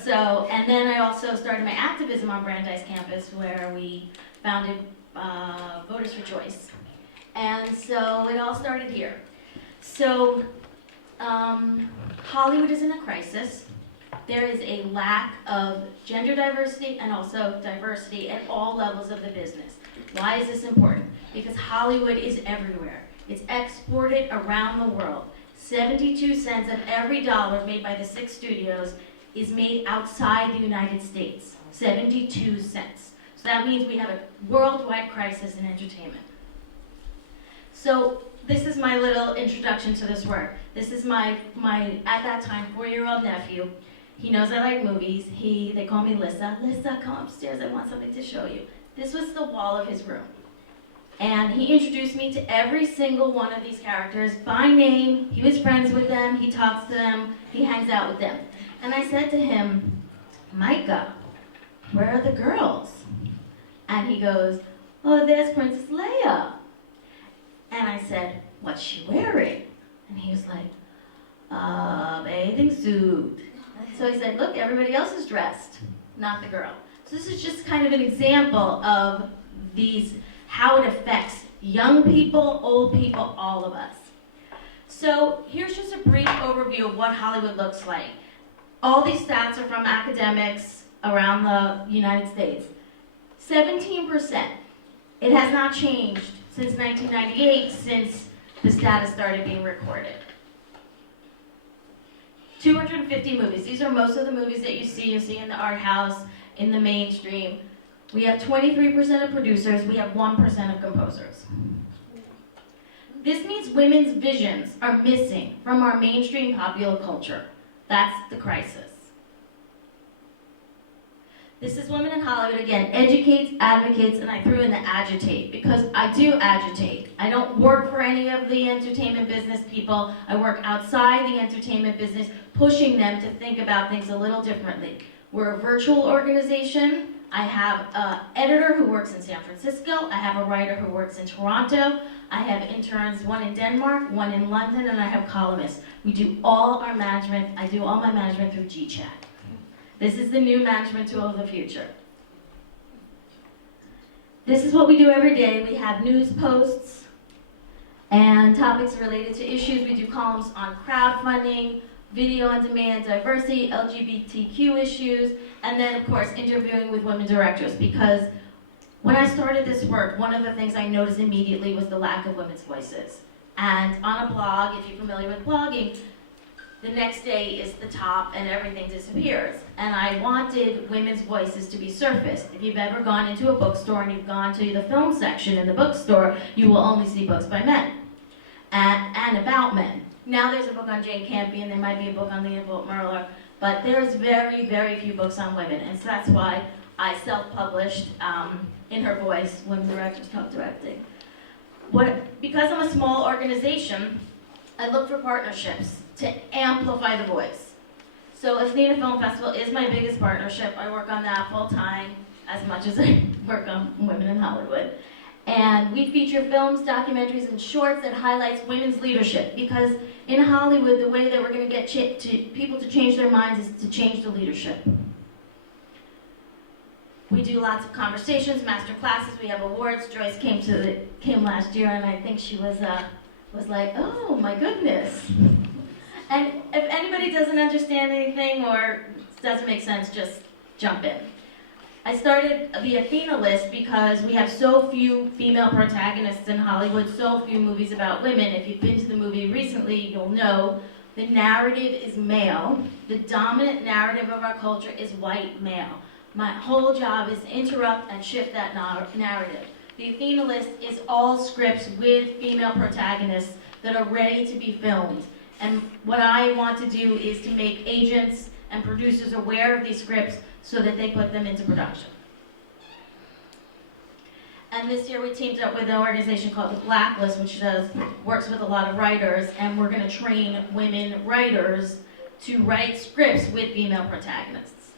So, and then I also started my activism on Brandeis campus where we founded Voters for Choice. And so it all started here. So Hollywood is in a crisis. There is a lack of gender diversity and also diversity at all levels of the business. Why is this important? Because Hollywood is everywhere. It's exported around the world. 72 cents of every dollar made by the 6 studios is made outside the United States. 72 cents. So that means we have a worldwide crisis in entertainment. So this is my little introduction to this work. This is my at that time, 4-year-old nephew. He knows I like movies. They call me Lissa. Lissa, come upstairs, I want something to show you. This was the wall of his room. And he introduced me to every single one of these characters by name. He was friends with them, he talks to them, he hangs out with them. And I said to him, Micah, where are the girls? And he goes, oh, there's Princess Leia. And I said, what's she wearing? And he was like, bathing suit. So I said, look, everybody else is dressed, not the girl. So this is just kind of an example of how it affects young people, old people, all of us. So here's just a brief overview of what Hollywood looks like. All these stats are from academics around the United States. 17%. It has not changed since 1998, since this data started being recorded. 250 movies. These are most of the movies that you see in the art house, in the mainstream. We have 23% of producers, we have 1% of composers. This means women's visions are missing from our mainstream popular culture. That's the crisis. This is Women in Hollywood, again, educates, advocates, and I threw in the agitate, because I do agitate. I don't work for any of the entertainment business people. I work outside the entertainment business, pushing them to think about things a little differently. We're a virtual organization. I have an editor who works in San Francisco. I have a writer who works in Toronto. I have interns, one in Denmark, one in London, and I have columnists. We do all our management. I do all my management through GChat. This is the new management tool of the future. This is what we do every day. We have news posts and topics related to issues. We do columns on crowdfunding, video on demand, diversity, LGBTQ issues, and then, of course, interviewing with women directors, because when I started this work, one of the things I noticed immediately was the lack of women's voices. And on a blog, if you're familiar with blogging, the next day is the top and everything disappears. And I wanted women's voices to be surfaced. If you've ever gone into a bookstore and you've gone to the film section in the bookstore, you will only see books by men and about men. Now there's a book on Jane Campion, there might be a book on Leopold Merler, but there's very, very few books on women. And so that's why I self-published In Her Voice, Women Directors Talk Directing. Because I'm a small organization, I look for partnerships to amplify the voice. So Athena Film Festival is my biggest partnership. I work on that full time as much as I work on Women in Hollywood. And we feature films, documentaries, and shorts that highlights women's leadership, because in Hollywood, the way that we're going to get people to change their minds is to change the leadership. We do lots of conversations, master classes, we have awards. Joyce came last year, and I think she was like, oh my goodness. And if anybody doesn't understand anything or doesn't make sense, just jump in. I started the Athena list because we have so few female protagonists in Hollywood, so few movies about women. If you've been to the movie recently, you'll know the narrative is male. The dominant narrative of our culture is white male. My whole job is to interrupt and shift that narrative. The Athena list is all scripts with female protagonists that are ready to be filmed. And what I want to do is to make agents and producers aware of these scripts so that they put them into production. And this year we teamed up with an organization called The Blacklist, which works with a lot of writers, and we're going to train women writers to write scripts with female protagonists.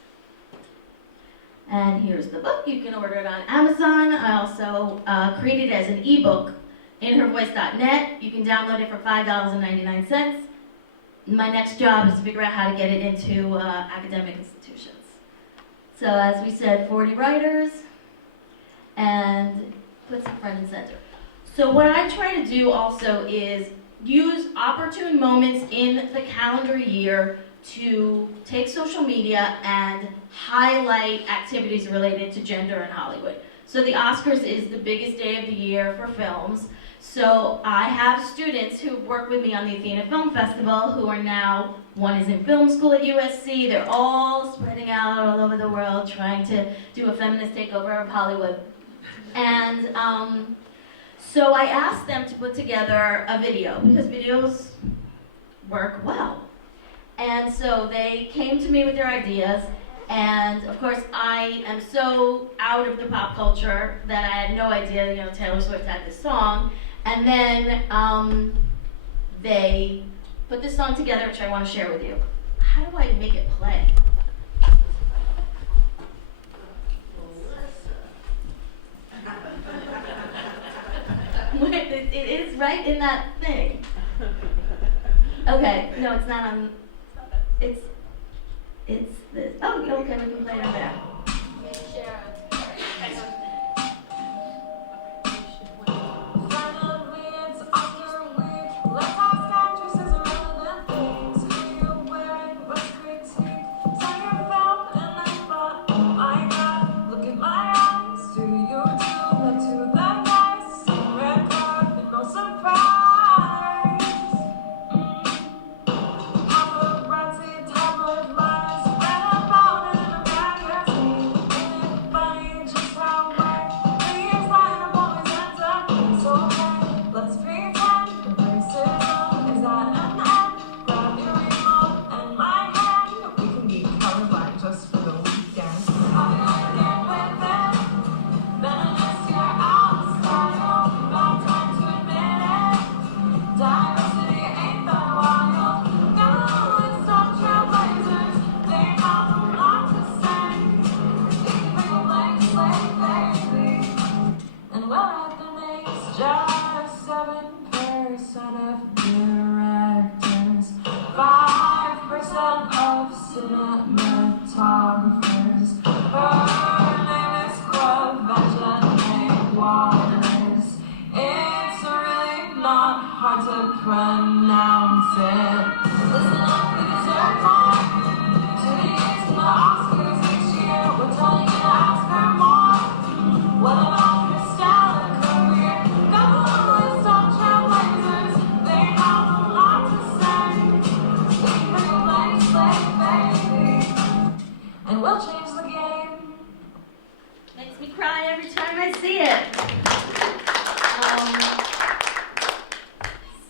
And here's the book. You can order it on Amazon. I also created it as an ebook, inhervoice.net. You can download it for $5.99. my next job is to figure out how to get it into academic institutions. So as we said, 40 writers, and puts it front and center. So what I try to do also is use opportune moments in the calendar year to take social media and highlight activities related to gender in Hollywood. So the Oscars is the biggest day of the year for films. So I have students who work with me on the Athena Film Festival who are now, one is in film school at USC, they're all spreading out all over the world trying to do a feminist takeover of Hollywood. And so I asked them to put together a video, because videos work well. And so they came to me with their ideas, and of course I am so out of the pop culture that I had no idea, Taylor Swift had this song. And then they put this song together, which I want to share with you. How do I make it play? It is right in that thing. Okay, no, it's not on. It's this. Oh, okay, we can play it on there.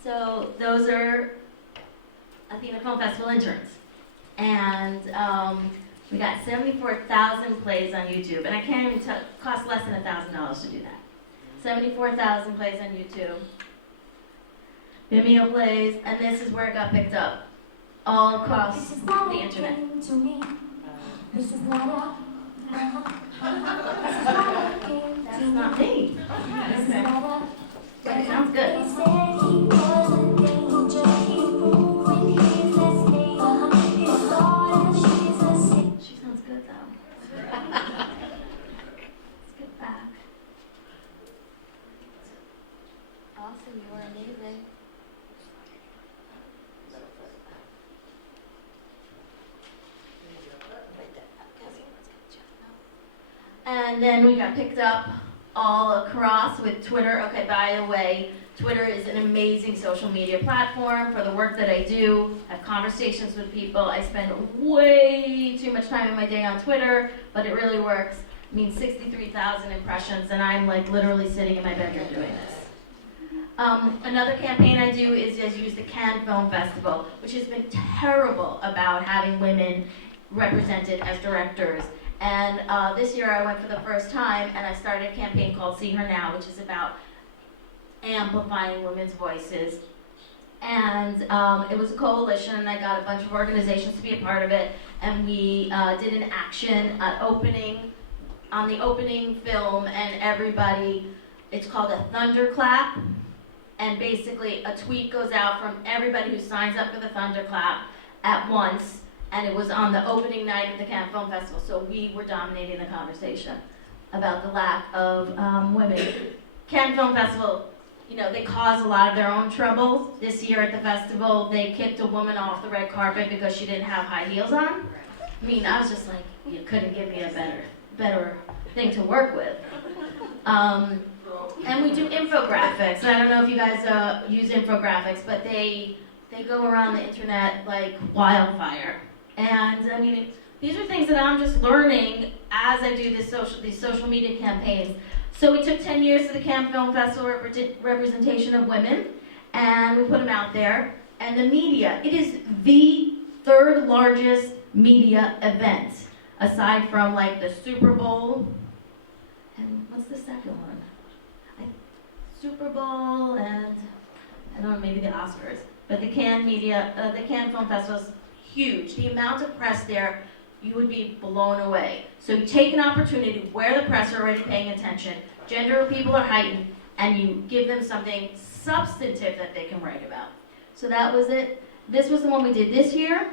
So those are Athena Film Festival interns. And we got 74,000 plays on YouTube. And I can't even tell, it costs less than $1,000 to do that. 74,000 plays on YouTube. Vimeo plays, and this is where it got picked up. All across the internet. This is not That's not me. Okay. But it sounds good. She sounds good though. Let's get back. Awesome, you are amazing. And then we got picked up all across with Twitter. Okay, by the way, Twitter is an amazing social media platform for the work that I do. I have conversations with people. I spend way too much time in my day on Twitter, but it really works. It means 63,000 impressions, and I'm like literally sitting in my bedroom doing this. Another campaign I do is just use the Cannes Film Festival, which has been terrible about having women represented as directors. And this year I went for the first time, and I started a campaign called See Her Now, which is about amplifying women's voices. And it was a coalition, and I got a bunch of organizations to be a part of it, and we did an action on the opening film, and everybody, it's called a thunderclap, and basically a tweet goes out from everybody who signs up for the Thunderclap at once, and it was on the opening night of the Cannes Film Festival, so we were dominating the conversation about the lack of women. Cannes Film Festival, you know, they cause a lot of their own trouble. This year at the festival, they kicked a woman off the red carpet because she didn't have high heels on. I mean, I was just like, you couldn't give me a better thing to work with. And we do infographics. I don't know if you guys use infographics, but they go around the internet like wildfire. And I mean, these are things that I'm just learning as I do these social media campaigns. So we took 10 years of the Cannes Film Festival representation of women, and we put them out there. And the media, it is the third largest media event, aside from like the Super Bowl, and what's the second one? Super Bowl and I don't know, maybe the Oscars. But the Cannes Film Festival is huge. The amount of press there, you would be blown away. So you take an opportunity where the press are already paying attention, gender people are heightened, and you give them something substantive that they can write about. So that was it. This was the one we did this year.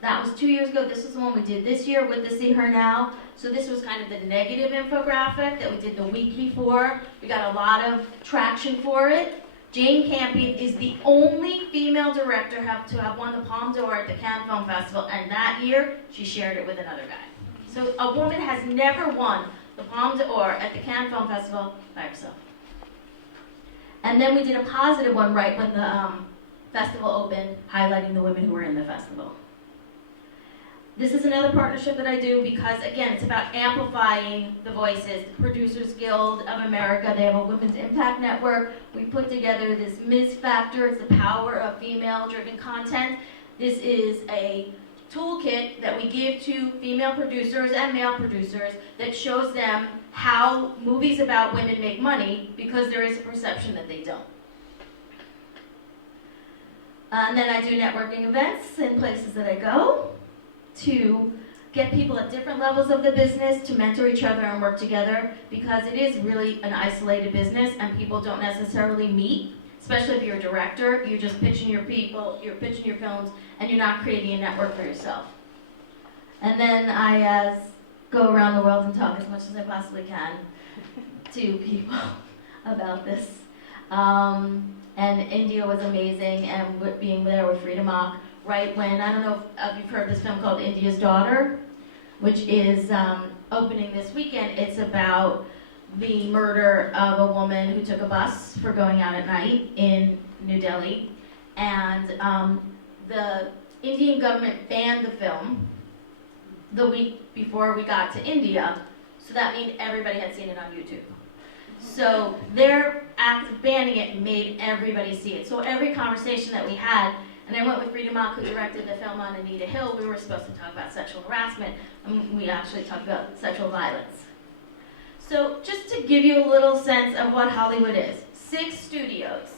That was 2 years ago. This was the one we did this year with the See Her Now. So this was kind of the negative infographic that we did the week before. We got a lot of traction for it. Jane Campion is the only female director to have won the Palme d'Or at the Cannes Film Festival, and that year she shared it with another guy. So a woman has never won the Palme d'Or at the Cannes Film Festival by herself. And then we did a positive one right when the festival opened, highlighting the women who were in the festival. This is another partnership that I do because, again, it's about amplifying the voices. The Producers Guild of America, they have a Women's Impact Network. We put together this Ms. Factor. It's the power of female-driven content. This is a toolkit that we give to female producers and male producers that shows them how movies about women make money, because there is a perception that they don't. And then I do networking events in places that I go to get people at different levels of the business to mentor each other and work together, because it is really an isolated business and people don't necessarily meet, especially if you're a director. You're just pitching your people, you're pitching your films, and you're not creating a network for yourself. And then I go around the world and talk as much as I possibly can to people about this. And India was amazing, and being there with Frida Mock, right when, I don't know if you've heard this film called India's Daughter, which is opening this weekend. It's about the murder of a woman who took a bus for going out at night in New Delhi. And the Indian government banned the film the week before we got to India, so that means everybody had seen it on YouTube. So their act of banning it made everybody see it. So every conversation that we had, and I went with Frida Mock, who directed the film on Anita Hill. We were supposed to talk about sexual harassment, and we actually talked about sexual violence. So just to give you a little sense of what Hollywood is, 6 studios.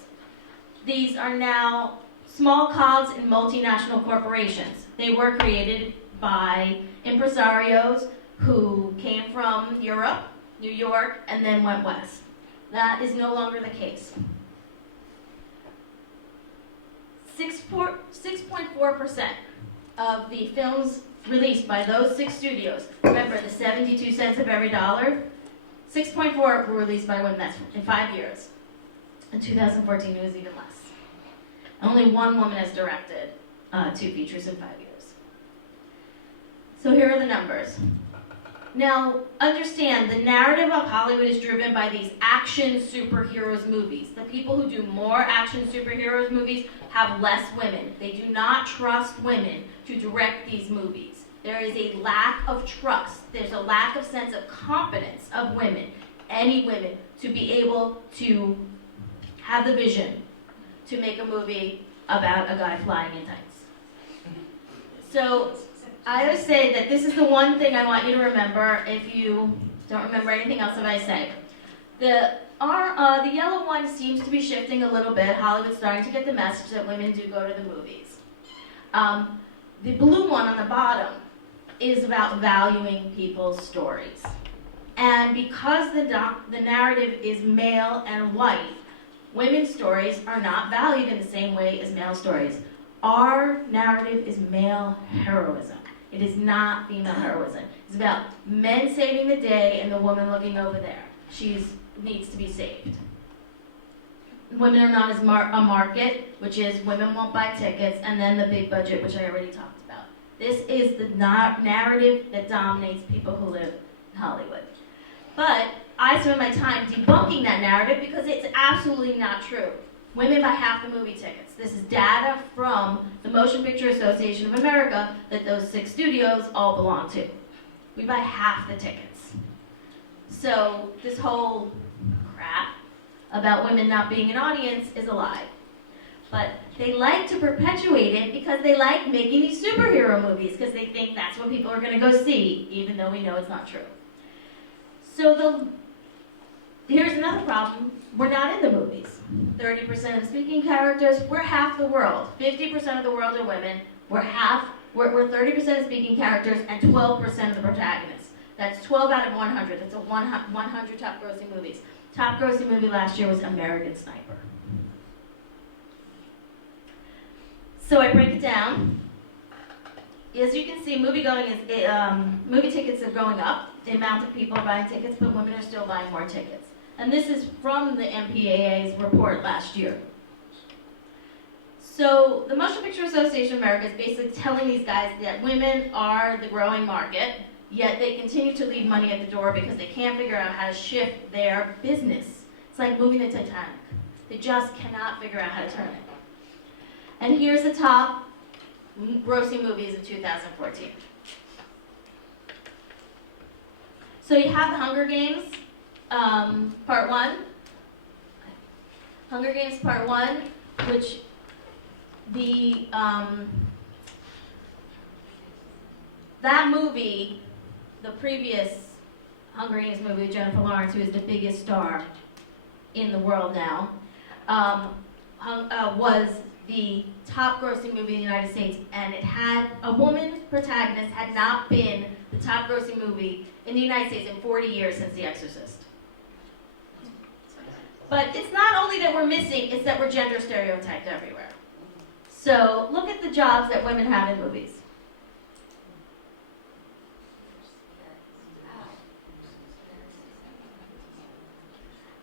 These are now small cogs in multinational corporations. They were created by impresarios who came from Europe, New York, and then went west. That is no longer the case. 6.4% of the films released by those 6 studios, remember the 72 cents of every dollar, 6.4 were released by women. That's in 5 years. In 2014, it was even less. Only 1 woman has directed 2 features in 5 years. So here are the numbers. Now, understand, the narrative of Hollywood is driven by these action superheroes movies. The people who do more action superheroes movies have less women. They do not trust women to direct these movies. There is a lack of trust. There's a lack of sense of competence of women, any women, to be able to have the vision to make a movie about a guy flying in tights. So I always say that this is the one thing I want you to remember if you don't remember anything else that I say. The yellow one seems to be shifting a little bit. Hollywood's starting to get the message that women do go to the movies. The blue one on the bottom is about valuing people's stories. And because the narrative is male and white, women's stories are not valued in the same way as male stories. Our narrative is male heroism. It is not female heroism. It's about men saving the day and the woman looking over there. She needs to be saved. Women are not as a market, which is women won't buy tickets, and then the big budget, which I already talked about. This is the narrative that dominates people who live in Hollywood. But I spend my time debunking that narrative because it's absolutely not true. Women buy half the movie tickets. This is data from the Motion Picture Association of America that those 6 studios all belong to. We buy half the tickets. So this whole crap about women not being an audience is a lie. But they like to perpetuate it because they like making these superhero movies because they think that's what people are going to go see, even though we know it's not true. So here's another problem. We're not in the movies. 30% of speaking characters, we're half the world. 50% of the world are women. We're 30% of speaking characters and 12% of the protagonists. That's 12 out of 100. That's 100 top grossing movies. Top grossing movie last year was American Sniper. So I break it down. As you can see, movie tickets are going up. The amount of people are buying tickets, but women are still buying more tickets. And this is from the MPAA's report last year. So the Motion Picture Association of America is basically telling these guys that women are the growing market, yet they continue to leave money at the door because they can't figure out how to shift their business. It's like moving the Titanic. They just cannot figure out how to turn it. And here's the top grossing movies of 2014. So you have The Hunger Games, Part 1. Hunger Games Part 1, which that movie, the previous Hunger Games movie with Jennifer Lawrence, who is the biggest star in the world now, was the top grossing movie in the United States, and it had a woman protagonist, had not been the top grossing movie in the United States in 40 years since The Exorcist. But it's not only that we're missing, it's that we're gender stereotyped everywhere. So look at the jobs that women have in movies.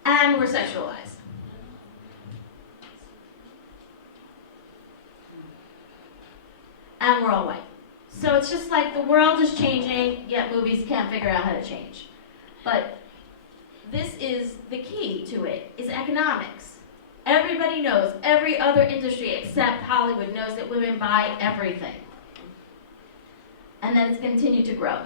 And we're sexualized. And we're all white. So it's just like the world is changing, yet movies can't figure out how to change. But this is the key to it, is economics. Everybody knows, every other industry except Hollywood knows that women buy everything. And that it's continued to grow.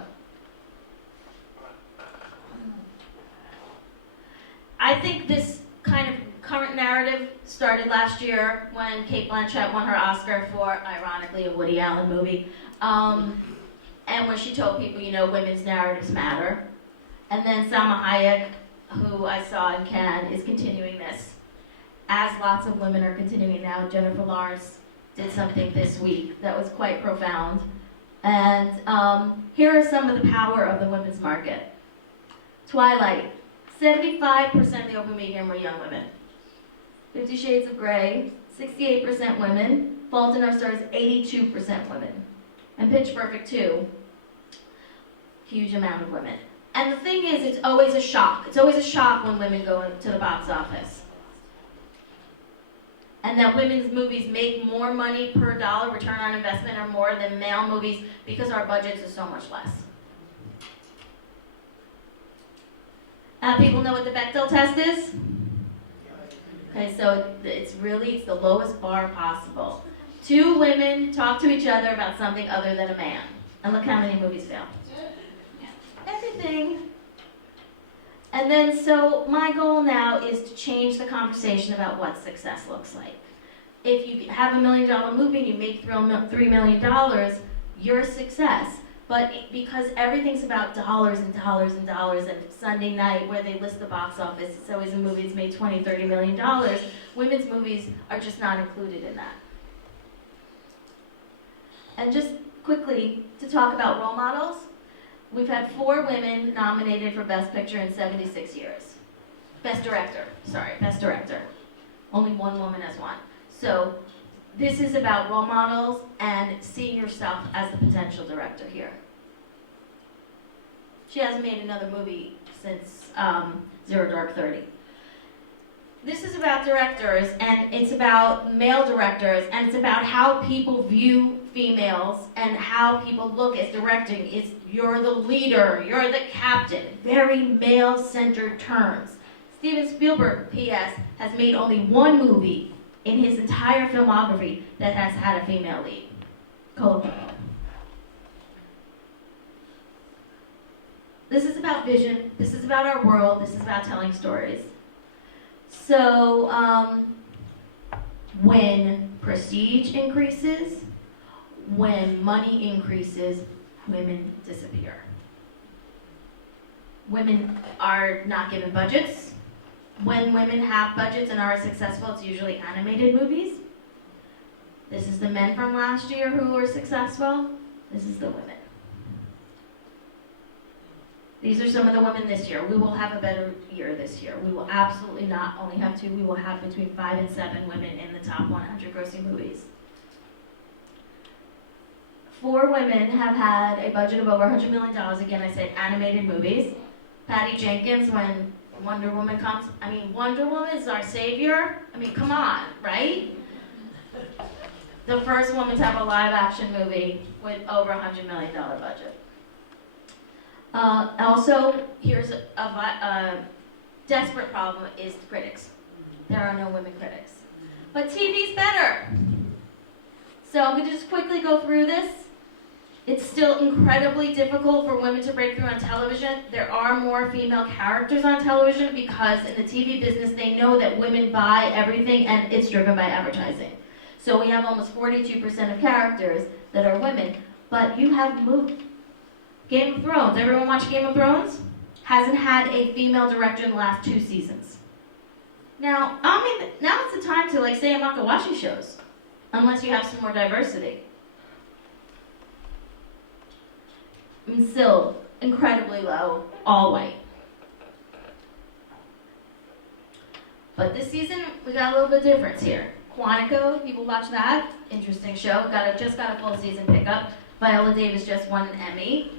I think this kind of current narrative started last year when Cate Blanchett won her Oscar for, ironically, a Woody Allen movie. And when she told people, women's narratives matter. And then Salma Hayek, who I saw in Cannes, is continuing this. As lots of women are continuing now, Jennifer Lawrence did something this week that was quite profound. And here are some of the power of the women's market. Twilight, 75% of the open medium were young women. 50 Shades of Grey, 68% women. Fault in Our Stars, 82% women. And Pitch Perfect 2, huge amount of women. And the thing is, it's always a shock. It's always a shock when women go to the box office. And that women's movies make more money per dollar return on investment or more than male movies because our budgets are so much less. People know what the Bechdel test is? Okay, so it's the lowest bar possible. 2 women talk to each other about something other than a man. And look how many movies fail. Everything. And then, so my goal now is to change the conversation about what success looks like. If you have $1 million movie and you make $3 million, you're a success. But because everything's about dollars and dollars and dollars, and Sunday night where they list the box office, it's always a movie that's made $20, $30 million, women's movies are just not included in that. And just quickly, to talk about role models, we've had 4 women nominated for Best Picture in 76 years. Best Director. Only one woman has won. So this is about role models and seeing yourself as the potential director here. She hasn't made another movie since Zero Dark 30. This is about directors, and it's about male directors, and it's about how people view females and how people look at directing. You're the leader, you're the captain. Very male-centered terms. Steven Spielberg, P.S., has made only one movie in his entire filmography that has had a female lead. Columbo. This is about vision. This is about our world. This is about telling stories. So, when prestige increases, when money increases, women disappear. Women are not given budgets. When women have budgets and are successful, it's usually animated movies. This is the men from last year who were successful. This is the women. These are some of the women this year. We will have a better year this year. We will absolutely not only have 2, we will have between 5 and 7 women in the top 100 grossing movies. 4 women have had a budget of over $100 million. Again, I said animated movies. Patty Jenkins, when Wonder Woman comes. I mean, Wonder Woman is our savior. I mean, come on, right? The first woman to have a live action movie with over $100 million budget. Also, here's a desperate problem is critics. There are no women critics. But TV's better. So I'm going to just quickly go through this. It's still incredibly difficult for women to break through on television. There are more female characters on television because in the TV business, they know that women buy everything and it's driven by advertising. So we have almost 42% of characters that are women. But you have Game of Thrones. Everyone watch Game of Thrones? Hasn't had a female director in the last 2 seasons. Now it's the time to say I'm not gonna watch these shows, unless you have some more diversity. And still incredibly low, all white. But this season we got a little bit difference here. Quantico, people watch that? Interesting show. Just got a full season pickup. Viola Davis just won an Emmy.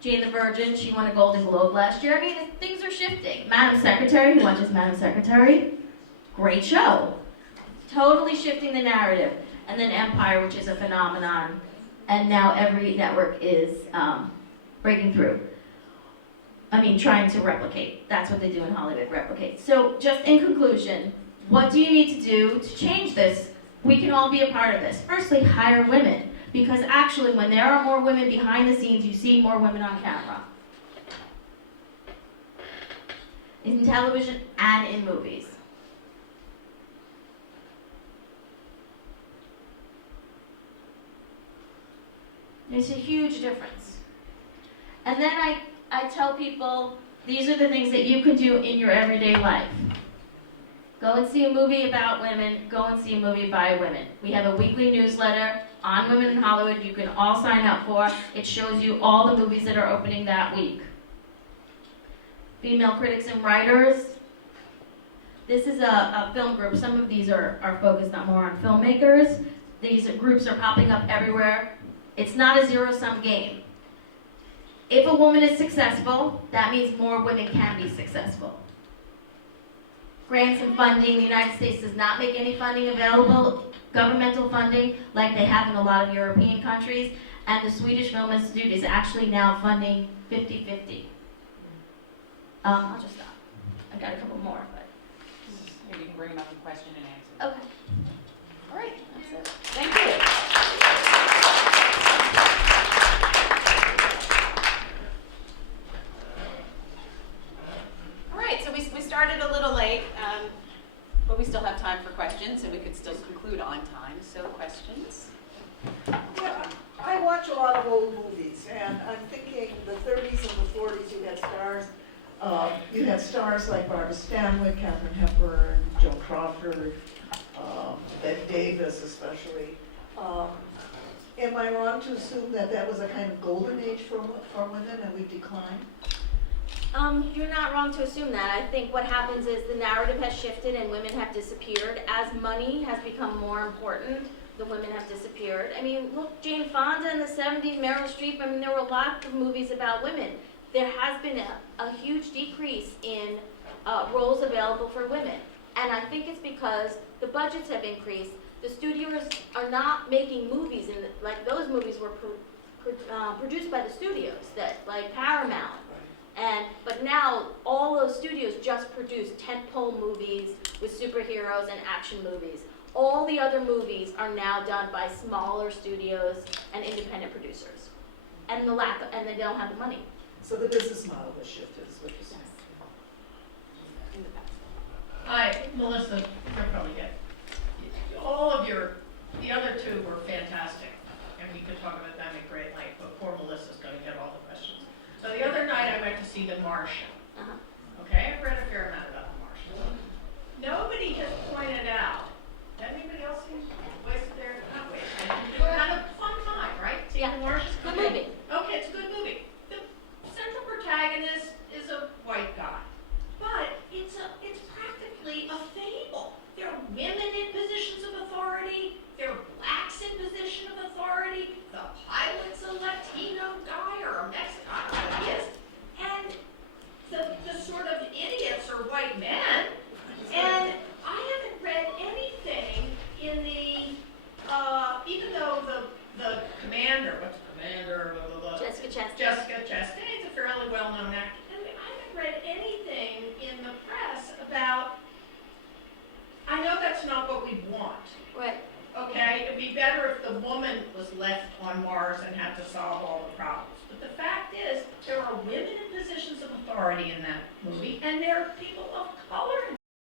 Jane the Virgin, she won a Golden Globe last year. I mean, things are shifting. Madam Secretary, who watches Madam Secretary? Great show. Totally shifting the narrative. And then Empire, which is a phenomenon. And now every network is breaking through. I mean, trying to replicate. That's what they do in Hollywood, replicate. So just in conclusion, what do you need to do to change this? We can all be a part of this. Firstly, hire women. Because actually, when there are more women behind the scenes, you see more women on camera. In television and in movies. There's a huge difference. And then I tell people, these are the things that you can do in your everyday life. Go and see a movie about women. Go and see a movie by women. We have a weekly newsletter on Women in Hollywood you can all sign up for. It shows you all the movies that are opening that week. Female critics and writers. This is a film group. Some of these are focused more on filmmakers. These groups are popping up everywhere. It's not a zero-sum game. If a woman is successful, that means more women can be successful. Grants and funding. The United States does not make any funding available, governmental funding, like they have in a lot of European countries. And the Swedish Film Institute is actually now funding 50-50. I'll just stop. I've got a couple more, but. Maybe you can bring them up in question and answer. Okay. All right, that's it. Thank you. All right, so we started a little late, but we still have time for questions, and we could still conclude on time. So questions? Yeah, I watch a lot of old movies, and I'm thinking the 30s and the 40s, you had stars like Barbara Stanwyck, Katharine Hepburn, Joan Crawford, Bette Davis especially. Am I wrong to assume that that was a kind of golden age for women and we've declined? You're not wrong to assume that. I think what happens is the narrative has shifted and women have disappeared. As money has become more important, the women have disappeared. I mean, look, Jane Fonda in the 70s, Meryl Streep, I mean, there were lots of movies about women. There has been a huge decrease in roles available for women. And I think it's because the budgets have increased. The studios are not making movies, and like those movies were produced by the studios, that like Paramount. But now all those studios just produce tentpole movies with superheroes and action movies. All the other movies are now done by smaller studios and independent producers, and they don't have the money. So the business model has shifted, is what you're saying. In the past. Hi, Melissa, you'll probably get, the other two were fantastic, and we could talk about them at great length, but poor Melissa's gonna get all the questions. So the other night I went to see The Martian. Okay, I've read a fair amount about The Martian. Nobody has pointed out, anybody else seen wasted their, not wasted, had a fun time, right? Seeing The Martian? Good movie. Okay, it's a good movie. The central protagonist is a white guy, but it's practically a fable. There are women in positions of authority. There are blacks in position of authority. The pilot's a Latino guy or a Mexican, I don't know what he is. And the sort of idiots are white men. And I haven't read anything in the, even though the commander, what's the commander, blah, blah, blah. Jessica Chastain. Jessica Chastain is a fairly well-known actor. And I haven't read anything in the press about, I know that's not what we want, Right. okay? It'd be better if the woman was left on Mars and had to solve all the problems. But the fact is, there are women in positions of authority in that movie, and there are people of color in